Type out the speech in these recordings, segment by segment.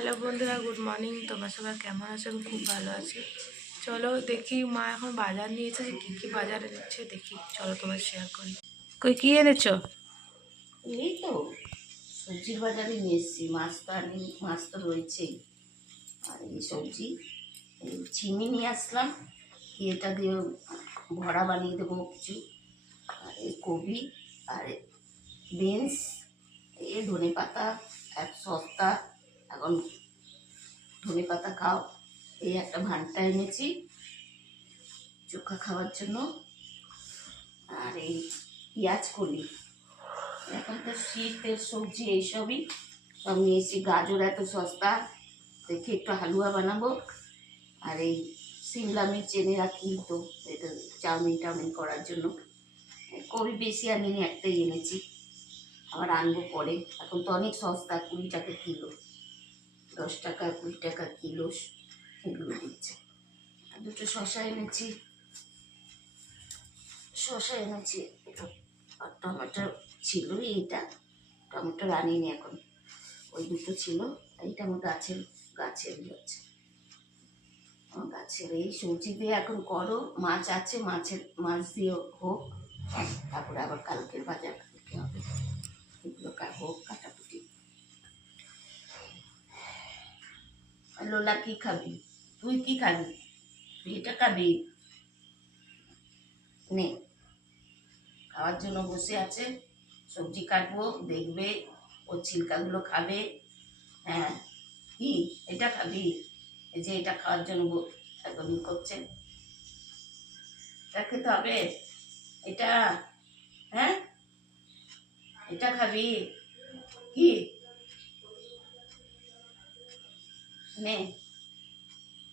Hello বন্ধুরা, good morning. তোমরা সবাই কেমন আছো? আমি খুব ভালো আছি। চলো দেখি মা এখন বাজার নিয়েছে, যে কী কী বাজার এনেছে দেখি। চলো তোমার শেয়ার করি। কই কী এনেছো? এই তো সবজির বাজারে নিয়ে এসেছি। মাছ তো আনি, মাছ তো রয়েছেই। আর এই সবজি, এই চিনি নিয়ে আসলাম, এটা দিয়ে ভরা বানিয়ে দেবো কিছু। আর এই কবি, আর বিনস, এই ধনে পাতা, এক সস্তা এখন ধনে পাতা খাও। এই একটা ভান্টা এনেছি চোখা খাওয়ার জন্য। আর এই পেঁয়াজ কলি, এখন তো শীতের সবজি এইসবই সব নিয়েছি। গাজর এত সস্তা, দেখি একটু হালুয়া বানাবো। আর এই সিমলা মির্চ এনে রাখি তো, এটা চাউমিন টাউমিন করার জন্য। কবি বেশি আনিনি, একটাই এনেছি, আবার আনবো পরে। এখন তো অনেক সস্তা, 20 টাকা কিলো, 10 টাকা 20 টাকা কিলো এগুলো দিচ্ছে। আর দুটো শশা এনেছি, আর টমেটো ছিল, এইটা টমেটো আনিনি এখন, ওই দুটো ছিল। এইটা আমার গাছের হচ্ছে, গাছের এই সবজি দিয়ে এখন করো। মাছ আছে, মাছ দিয়ে হোক, তারপরে আবার কালকের বাজার করতে হবে, এগুলো হোক কাটাকুটি। লোলা কি খাবি? তুই কি খাবি? তুই এটা খাবি? নে, খাওয়ার জন্য বসে আছে। সবজি কাটবো, দেখবে, ও ছিলকাগুলো খাবে। হ্যাঁ, কি এটা খাবি? এই যে এটা খাওয়ার জন্য একদম করছে, এটা খেতে হবে, এটা। হ্যাঁ, এটা খাবি? কি নে,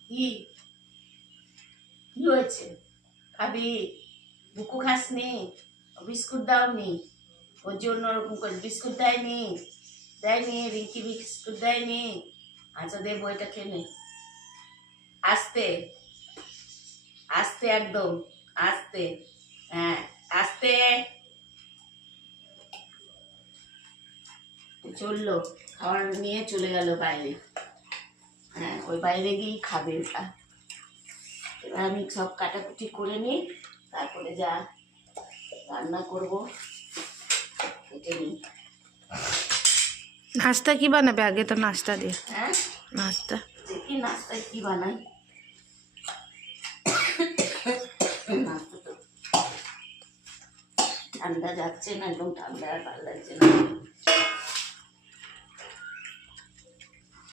কি কি হয়েছে? খাবি? বুকু খাসনি? বিস্কুট দাওনি? ওর জন্য ওরকম করে বিস্কুট দেয়নি? রিঙ্কি বিস্কুট দেয়নি? আচ্ছা দে, বইটা খেয়ে নে। আস্তে আস্তে, একদম আস্তে। হ্যাঁ, আস্তে। চললো, খাবার নিয়ে চলে গেল বাইরে। হ্যাঁ, ওই বাইরে গিয়েই খাবে ওটা। এবার আমি সব কাটাকুটি করে নিই, তারপরে যা রান্না করবো কেটে নিই। নাস্তা কি বানাবে? আগে তো নাস্তা দিয়ে। হ্যাঁ, নাস্তা দেখি নাস্তায় কি বানাই। নাস্তা তো ঠান্ডা যাচ্ছে না, একদম ঠান্ডা আর ভালো লাগছে না।